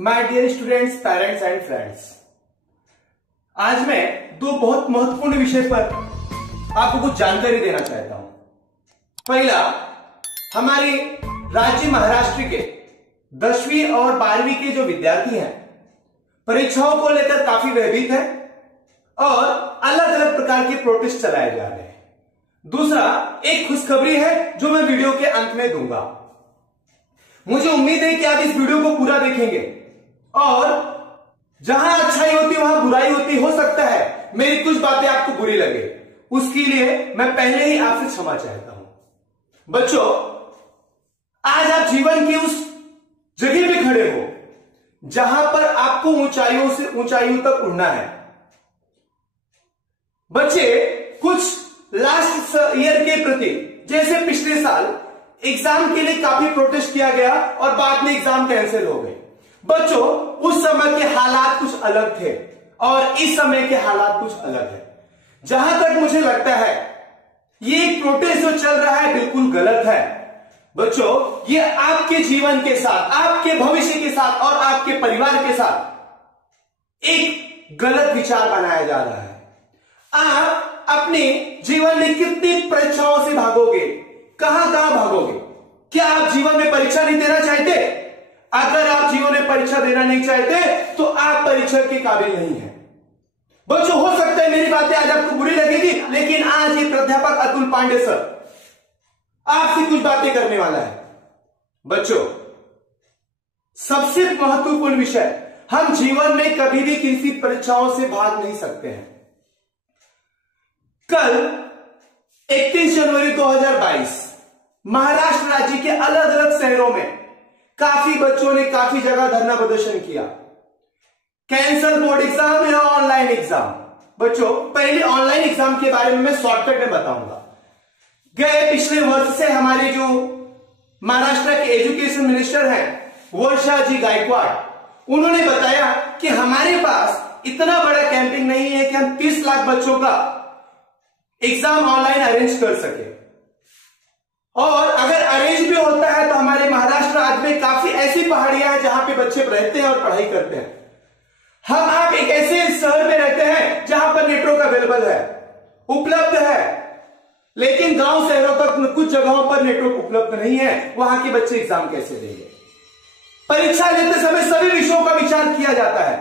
My dear students, parents and friends. आज मैं दो बहुत महत्वपूर्ण विषय पर आपको कुछ जानकारी देना चाहता हूं। पहला, हमारे राज्य महाराष्ट्र के 10वीं और 12वीं के जो विद्यार्थी हैं, परीक्षाओं को लेकर काफी भयभीत है और अलग अलग प्रकार के प्रोटेस्ट चलाए जा रहे हैं। दूसरा, एक खुशखबरी है जो मैं वीडियो के अंत में दूंगा। मुझे उम्मीद है कि आप इस वीडियो को पूरा देखेंगे और जहां अच्छाई होती है वहां बुराई होती हो सकता है मेरी कुछ बातें आपको बुरी लगे, उसके लिए मैं पहले ही आपसे क्षमा चाहता हूं। बच्चों, आज आप जीवन की उस जगह पे खड़े हो जहां पर आपको ऊंचाइयों से ऊंचाइयों तक उड़ना है। बच्चे, कुछ लास्ट ईयर के प्रति, जैसे पिछले साल एग्जाम के लिए काफी प्रोटेस्ट किया गया और बाद में एग्जाम कैंसिल हो गए। बच्चों, उस समय के हालात कुछ अलग थे और इस समय के हालात कुछ अलग है। जहां तक मुझे लगता है ये प्रोटेस्ट जो चल रहा है बिल्कुल गलत है। बच्चों, ये आपके जीवन के साथ, आपके भविष्य के साथ और आपके परिवार के साथ एक गलत विचार बनाया जा रहा है। आप अपने जीवन में कितनी परीक्षाओं से भागोगे, कहां कहां भागोगे? क्या आप जीवन में परीक्षा नहीं देना चाहते? अगर आप जीवन में परीक्षा देना नहीं चाहते तो आप परीक्षा के काबिल नहीं है। बच्चों, हो सकता है मेरी बातें आज आपको बुरी लगेगी, लेकिन आज ये प्राध्यापक अतुल पांडे सर आपसे कुछ बातें करने वाला है। बच्चों, सबसे महत्वपूर्ण विषय, हम जीवन में कभी भी किसी परीक्षाओं से भाग नहीं सकते हैं। कल 31 जनवरी 2022 महाराष्ट्र राज्य के अलग अलग शहरों में काफी बच्चों ने काफी जगह धरना प्रदर्शन किया। कैंसल बोर्ड एग्जाम या ऑनलाइन एग्जाम। बच्चों, पहले ऑनलाइन एग्जाम के बारे में मैं शॉर्टकट में बताऊंगा। गए पिछले वर्ष से हमारे जो महाराष्ट्र के एजुकेशन मिनिस्टर हैं वर्षा जी गायकवाड़, उन्होंने बताया कि हमारे पास इतना बड़ा कैंपिंग नहीं है कि हम 30 लाख बच्चों का एग्जाम ऑनलाइन अरेंज कर सके। और अगर अरेंज भी होता है तो हमारे महाराष्ट्र राज्य में काफी ऐसी पहाड़ियां हैं जहां पे बच्चे रहते हैं और पढ़ाई करते हैं। आप एक ऐसे शहर में रहते हैं जहां पर नेटवर्क अवेलेबल है, उपलब्ध है, लेकिन गांव शहरों तक कुछ जगहों पर नेटवर्क उपलब्ध नहीं है। वहां के बच्चे एग्जाम कैसे देंगे? परीक्षा लेते समय सभी विषयों का विचार किया जाता है,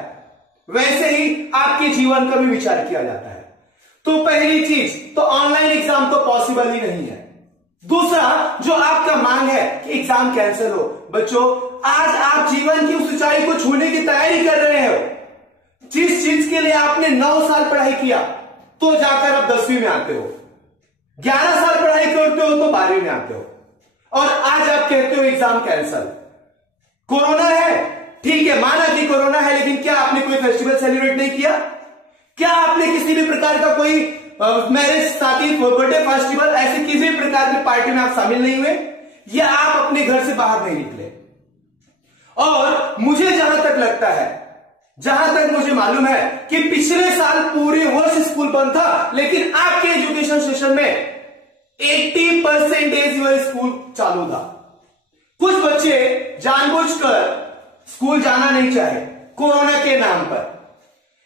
वैसे ही आपके जीवन का भी विचार किया जाता है। तो पहली चीज तो ऑनलाइन एग्जाम तो पॉसिबल ही नहीं है। दूसरा, जो आपका मांग है कि एग्जाम कैंसिल हो। बच्चों, आज आप जीवन की उस ऊंचाई को छूने की तैयारी कर रहे हो। जिस चीज के लिए आपने 9 साल पढ़ाई किया तो जाकर आप 10वीं में आते हो, 11 साल पढ़ाई करते हो तो 12वीं में आते हो, और आज आप कहते हो एग्जाम कैंसिल। कोरोना है, ठीक है, माना कि कोरोना है, लेकिन क्या आपने कोई फेस्टिवल सेलिब्रेट नहीं किया? क्या आपने किसी भी प्रकार का कोई मैरिज, शादी, बर्थडे फेस्टिवल, ऐसे किसी भी प्रकार की पार्टी में आप शामिल नहीं हुए, या आप अपने घर से बाहर नहीं निकले? और मुझे जहां तक लगता है, जहां तक मुझे मालूम है कि पिछले साल पूरे वर्ष स्कूल बंद था, लेकिन आपके एजुकेशन सेशन में 80% स्कूल चालू था। कुछ बच्चे जानबूझकर स्कूल जाना नहीं चाहे कोरोना के नाम पर।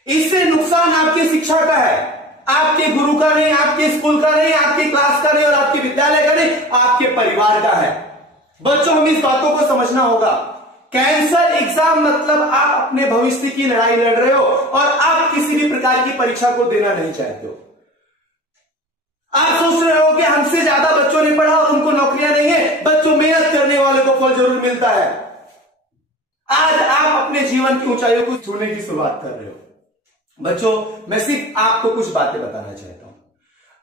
इससे नुकसान आपकी शिक्षा का है, आपके गुरु का नहीं, आपके स्कूल का नहीं, आपकी क्लास का नहीं और आपके विद्यालय का नहीं, आपके परिवार का है। बच्चों, हमें इस बातों को समझना होगा। कैंसल एग्जाम मतलब आप अपने भविष्य की लड़ाई लड़ रहे हो और आप किसी भी प्रकार की परीक्षा को देना नहीं चाहते हो। आप सोच रहे हो कि हमसे ज्यादा बच्चों ने पढ़ा और उनको नौकरियां नहीं है। बच्चों, मेहनत करने वाले को फल जरूर मिलता है। आज आप अपने जीवन की ऊंचाइयों को छूने की शुरुआत कर रहे हो। बच्चों, मैं सिर्फ आपको कुछ बातें बताना चाहता हूं।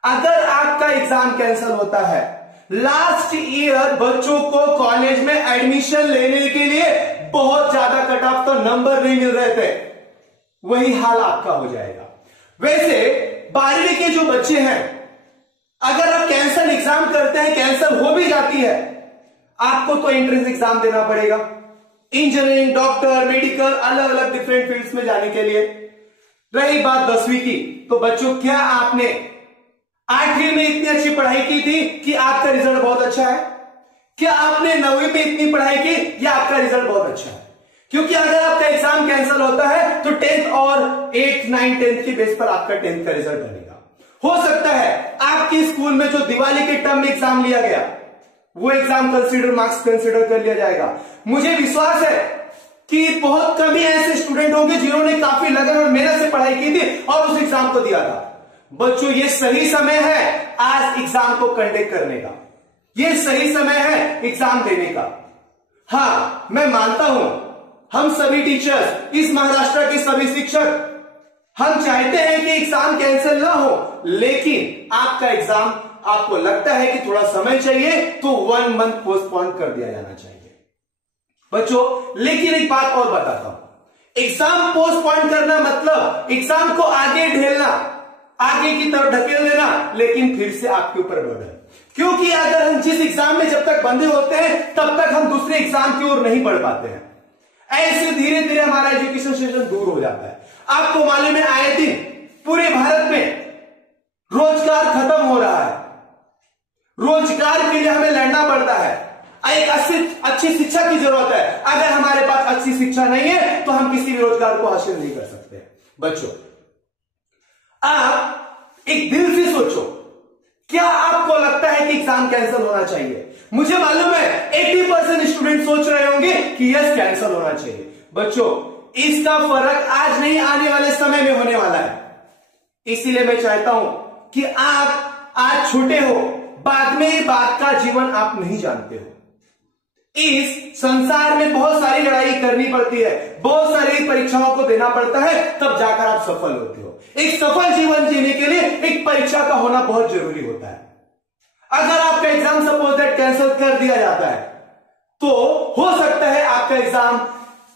अगर आपका एग्जाम कैंसिल होता है, लास्ट ईयर बच्चों को कॉलेज में एडमिशन लेने के लिए बहुत ज्यादा कट ऑफ तो नंबर नहीं मिल रहे थे, वही हाल आपका हो जाएगा। वैसे 12वीं के जो बच्चे हैं, अगर आप कैंसिल एग्जाम करते हैं, कैंसिल हो भी जाती है, आपको तो एंट्रेंस एग्जाम देना पड़ेगा, इंजीनियरिंग, डॉक्टर, मेडिकल, अलग अलग डिफरेंट फील्ड्स में जाने के लिए। रही बात 10वीं की, तो बच्चों, क्या आपने 8वीं में इतनी अच्छी पढ़ाई की थी कि आपका रिजल्ट बहुत अच्छा है? क्या आपने 9वीं में इतनी पढ़ाई की या आपका रिजल्ट बहुत अच्छा है? क्योंकि अगर आपका एग्जाम कैंसिल होता है तो 10th और 8th 9th 10th के बेस पर आपका 10th का रिजल्ट बनेगा। हो सकता है आपके स्कूल में जो दिवाली के टर्म में एग्जाम लिया गया वो एग्जाम मार्क्स कंसीडर कर लिया जाएगा। मुझे विश्वास है कि बहुत कम ही ऐसे स्टूडेंट होंगे जिन्होंने काफी लगन और मेहनत से पढ़ाई की थी और उस एग्जाम को दिया था। बच्चों, ये सही समय है आज एग्जाम को कंडक्ट करने का, ये सही समय है एग्जाम देने का। हाँ, मैं मानता हूं हम सभी टीचर्स, इस महाराष्ट्र के सभी शिक्षक, हम चाहते हैं कि एग्जाम कैंसिल ना हो, लेकिन आपका एग्जाम आपको लगता है कि थोड़ा समय चाहिए तो 1 मंथ पोस्टपोन कर दिया जाना चाहिए। बच्चों, लेकिन एक बात और बताता हूं, एग्जाम पोस्टपोन करना मतलब एग्जाम को आगे ढेलना, आगे की तरफ ढकेल देना, लेकिन फिर से आपके ऊपर बर्डन। क्योंकि अगर हम जिस एग्जाम में जब तक बंधे होते हैं तब तक हम दूसरे एग्जाम की ओर नहीं बढ़ पाते हैं। ऐसे धीरे धीरे हमारा एजुकेशन सेशन दूर हो जाता है। आपको मालूम है आए दिन पूरे भारत में रोजगार खत्म हो रहा है, रोजगार के लिए हमें लड़ना पड़ता है, एक अच्छी शिक्षा की जरूरत है। अगर हमारे पास अच्छी शिक्षा नहीं है तो हम किसी भी रोजगार को हासिल नहीं कर सकते। बच्चों, आप एक दिल से सोचो, क्या आपको लगता है कि एग्जाम कैंसिल होना चाहिए? मुझे मालूम है 80% स्टूडेंट सोच रहे होंगे कि यस, कैंसिल होना चाहिए। बच्चों, इसका फर्क आज नहीं, आने वाले समय में होने वाला है। इसीलिए मैं चाहता हूं कि आप आज छोटे हो, बाद में बात का जीवन आप नहीं जानते हो। इस संसार में बहुत सारी लड़ाई करनी पड़ती है, बहुत सारी परीक्षाओं को देना पड़ता है, तब जाकर आप सफल होते हो। एक सफल जीवन जीने के लिए एक परीक्षा का होना बहुत जरूरी होता है। अगर आपका एग्जाम सपोज दैट कैंसिल कर दिया जाता है तो हो सकता है आपका एग्जाम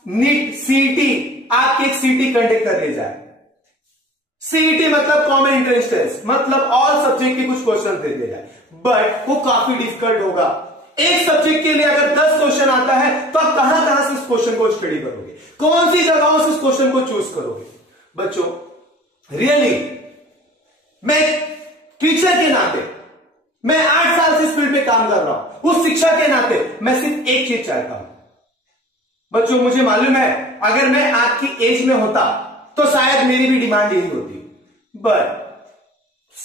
नीट सीईटी, आपकी एक सीईटी कंडक्ट कर ली जाए। सीईटी मतलब कॉमन एंट्रेंस टेस्ट, मतलब ऑल सब्जेक्ट के कुछ क्वेश्चन दे दिए जाए, बट वो काफी डिफिकल्ट होगा। एक सब्जेक्ट के लिए अगर 10 क्वेश्चन आता है तो आप कहां कहां से उस क्वेश्चन को स्टडी करोगे, कौन सी जगहों से उस क्वेश्चन को चूज करोगे? बच्चों, रियली मैं टीचर के नाते, मैं 8 साल से इस फील्ड पे काम कर रहा हूं, उस शिक्षा के नाते मैं सिर्फ एक चीज चाहता हूं। बच्चों, मुझे मालूम है अगर मैं आपकी एज में होता तो शायद मेरी भी डिमांड यही होती, बट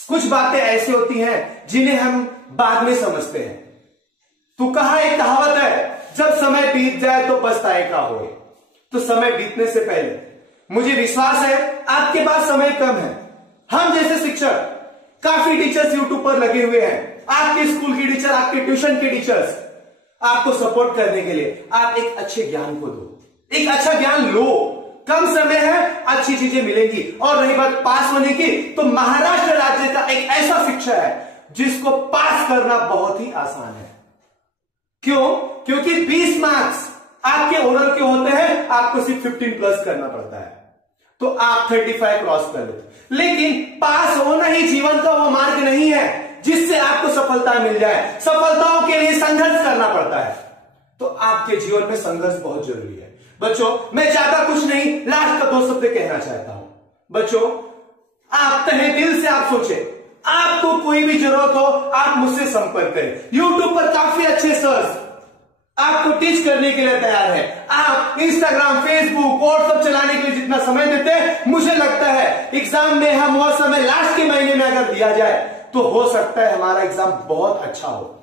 कुछ बातें ऐसी होती हैं जिन्हें हम बाद में समझते हैं। तो कहा एक कहावत है, जब समय बीत जाए तो पछताए का होए। तो समय बीतने से पहले मुझे विश्वास है आपके पास समय कम है। हम जैसे शिक्षक, काफी टीचर्स यूट्यूब पर लगे हुए हैं, आपके स्कूल के टीचर, आपके ट्यूशन के टीचर्स, आपको सपोर्ट करने के लिए आप एक अच्छे ज्ञान को दो, एक अच्छा ज्ञान लो। कम समय है, अच्छी चीजें मिलेंगी। और रही बात पास होने की, तो महाराष्ट्र राज्य का एक ऐसा शिक्षा है जिसको पास करना बहुत ही आसान है। क्यों? क्योंकि 20 मार्क्स आपके ओरल के होते हैं, आपको सिर्फ 15 प्लस करना पड़ता है, तो आप 35 क्रॉस कर लेते। लेकिन पास होना ही जीवन का वो मार्ग नहीं है जिससे आपको सफलता मिल जाए। सफलताओं के लिए संघर्ष करना पड़ता है, तो आपके जीवन में संघर्ष बहुत जरूरी है। बच्चों, मैं ज्यादा कुछ नहीं, लास्ट का 2 शब्द कहना चाहता हूं। बच्चों, आप तहे दिल से आप सोचे, आपको कोई भी जरूरत हो आप मुझसे संपर्क करें। यूट्यूब पर काफी अच्छे सर्स आपको टीच करने के लिए तैयार है। आप इंस्टाग्राम, फेसबुक, व्हाट्सएप चलाने के लिए जितना समय देते हैं, मुझे लगता है एग्जाम में हम वो समय लास्ट के महीने में अगर दिया जाए तो हो सकता है हमारा एग्जाम बहुत अच्छा हो।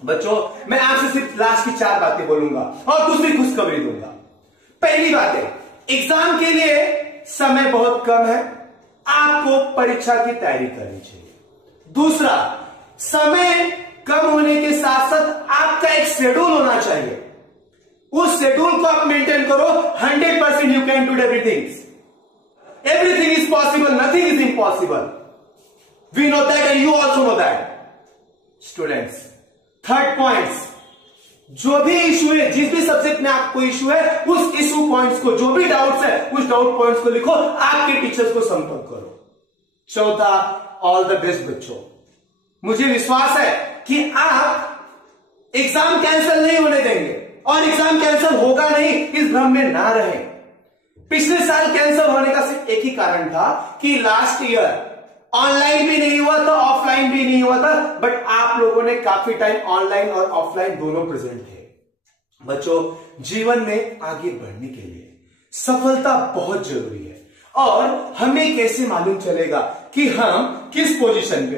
बच्चों, मैं आपसे सिर्फ लास्ट की 4 बातें बोलूंगा और दूसरी खुशखबरी दूंगा। पहली बात है, एग्जाम के लिए समय बहुत कम है, आपको परीक्षा की तैयारी करनी चाहिए। दूसरा, समय कम होने के साथ साथ आपका एक शेड्यूल होना चाहिए, उस शेड्यूल को आप मेंटेन करो। 100% you can do everything. Everything is possible, nothing is impossible. We know that and you also know that. Students, third points, जो भी इशू है, जिस भी सब्जेक्ट में आपको इशू है, उस इशू पॉइंट्स को, जो भी डाउट्स है, उस डाउट पॉइंट्स को लिखो, आपके टीचर्स को संपर्क करो। चौथा, ऑल द बेस्ट बच्चों। मुझे विश्वास है कि आप एग्जाम कैंसिल नहीं होने देंगे और एग्जाम कैंसिल होगा नहीं, इस भ्रम में ना रहे। पिछले साल कैंसिल होने का सिर्फ एक ही कारण था कि लास्ट ईयर ऑनलाइन भी नहीं हुआ था, ऑफलाइन भी नहीं हुआ था, बट आप लोगों ने काफी टाइम ऑनलाइन और ऑफलाइन दोनों प्रेजेंट थे। बच्चों, जीवन में आगे बढ़ने के लिए सफलता बहुत जरूरी है। और हमें कैसे मालूम चलेगा कि हम किस पोजीशन पे?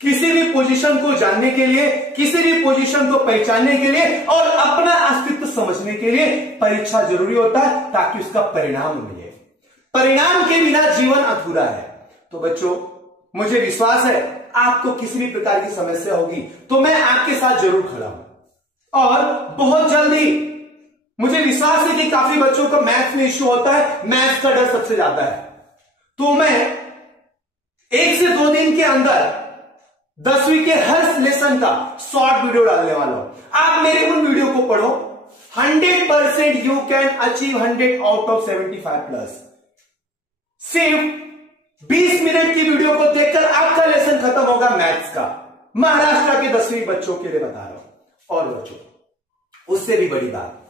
किसी भी पोजीशन को जानने के लिए, किसी भी पोजीशन को पहचानने के लिए और अपना अस्तित्व समझने के लिए परीक्षा जरूरी होता है, ताकि उसका परिणाम मिले। परिणाम के बिना जीवन अधूरा है। तो बच्चों, मुझे विश्वास है आपको किसी भी प्रकार की समस्या होगी तो मैं आपके साथ जरूर खड़ा हूं। और बहुत जल्दी मुझे विश्वास है कि काफी बच्चों को मैथ्स में इश्यू होता है, मैथ्स का डर सबसे ज्यादा है। तो मैं 1 से 2 दिन के अंदर 10वीं के हर लेसन का शॉर्ट वीडियो डालने वाला हूं। आप मेरे उन वीडियो को पढ़ो। 100% you can achieve 100 out of 75 plus. सिर्फ 20 मिनट की वीडियो को देखकर आपका लेसन खत्म होगा मैथ्स का। महाराष्ट्र के 10वीं बच्चों के लिए बता रहा हूं। और बच्चों, उससे भी बड़ी बात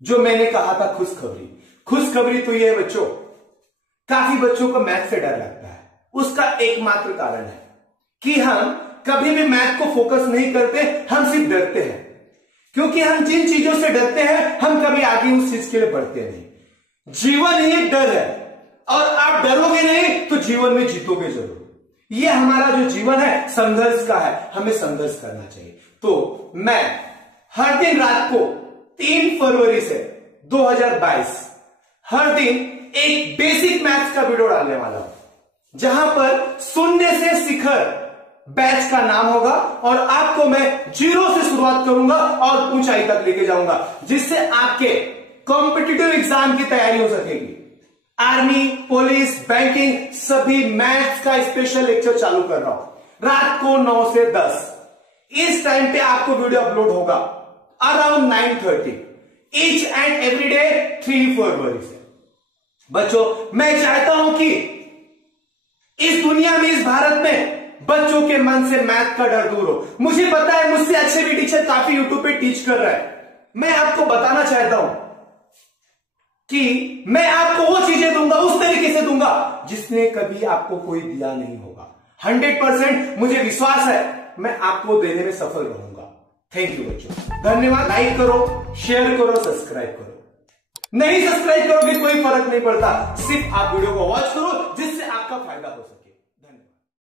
जो मैंने कहा था, खुशखबरी तो यह है बच्चों, काफी बच्चों को मैथ से डर लगता है। उसका एकमात्र कारण है कि हम कभी भी मैथ को फोकस नहीं करते, हम सिर्फ डरते हैं। क्योंकि हम जिन चीजों से डरते हैं, हम कभी आगे उस चीज के लिए बढ़ते नहीं। जीवन ही डर है, और आप डरोगे नहीं तो जीवन में जीतोगे जरूर। यह हमारा जो जीवन है संघर्ष का है, हमें संघर्ष करना चाहिए। तो मैं हर दिन रात को 3 फरवरी से 2022 हर दिन एक बेसिक मैथ्स का वीडियो डालने वाला हूं, जहां पर शून्य से शिखर बैच का नाम होगा और आपको मैं 0 से शुरुआत करूंगा और ऊंचाई तक लेके जाऊंगा, जिससे आपके कॉम्पिटिटिव एग्जाम की तैयारी हो सकेगी। आर्मी, पुलिस, बैंकिंग, सभी मैथ्स का स्पेशल लेक्चर चालू कर रहा हूं रात को 9 से 10। इस टाइम पे आपको वीडियो अपलोड होगा around 9:30 each and every day 3 फरवरी से। बच्चों, मैं चाहता हूं कि इस दुनिया में, इस भारत में बच्चों के मन से मैथ का डर दूर हो। मुझे पता है मुझसे अच्छे भी टीचर काफी यूट्यूब पे टीच कर रहा है। मैं आपको बताना चाहता हूं कि मैं आपको वो चीजें दूंगा, उस तरीके से दूंगा जिसने कभी आपको कोई दिया नहीं होगा। 100% मुझे विश्वास है मैं आपको देने में सफल रहूंगा। थैंक यू बच्चों, धन्यवाद। लाइक करो, शेयर करो, सब्सक्राइब करो। नहीं सब्सक्राइब करोगे कोई फर्क नहीं पड़ता, सिर्फ आप वीडियो को वॉच करो, जिससे आपका फायदा हो सके।